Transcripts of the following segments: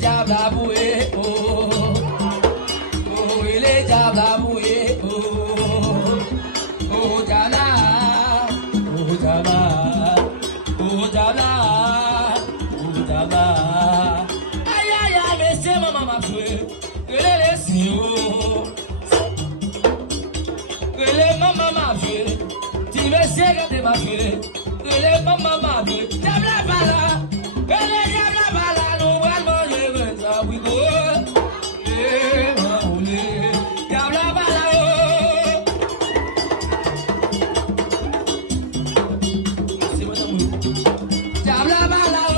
diable boué oh oh il est diable boué oh oh diable oh diable oh diable oh diable aïe aïe aïe mais c'est maman m'a joué les signaux les maman m'a joué tu veux c'est que m'a joué les maman m'a joué diable bala les diable bala nous va manger ben we go eh maoulé diable bala oh c'est bon amour diable bala oh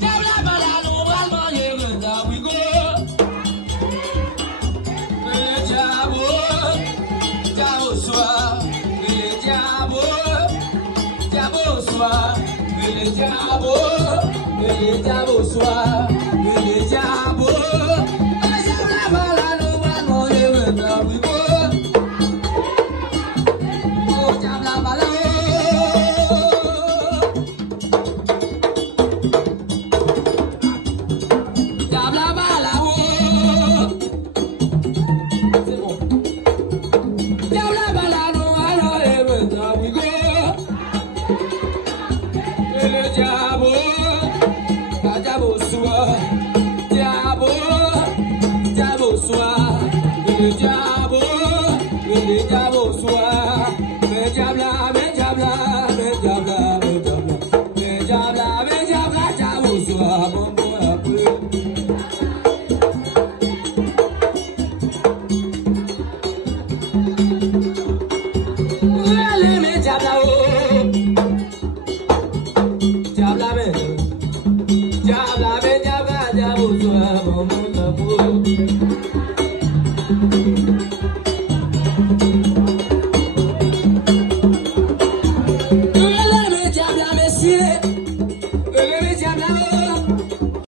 diable bala nous va manger ben we go le diable diable soir le diable diable soir le diable soir le diable diable bala nous va manger ben we go oh diable bala diable bala oh c'est bon diable bala nous va manger ben we go le diable diable soir diable diable soir le diable soir mais diable diable soir bon bon après allez mais diable oh diable soir bon bon après le diable messieurs le diable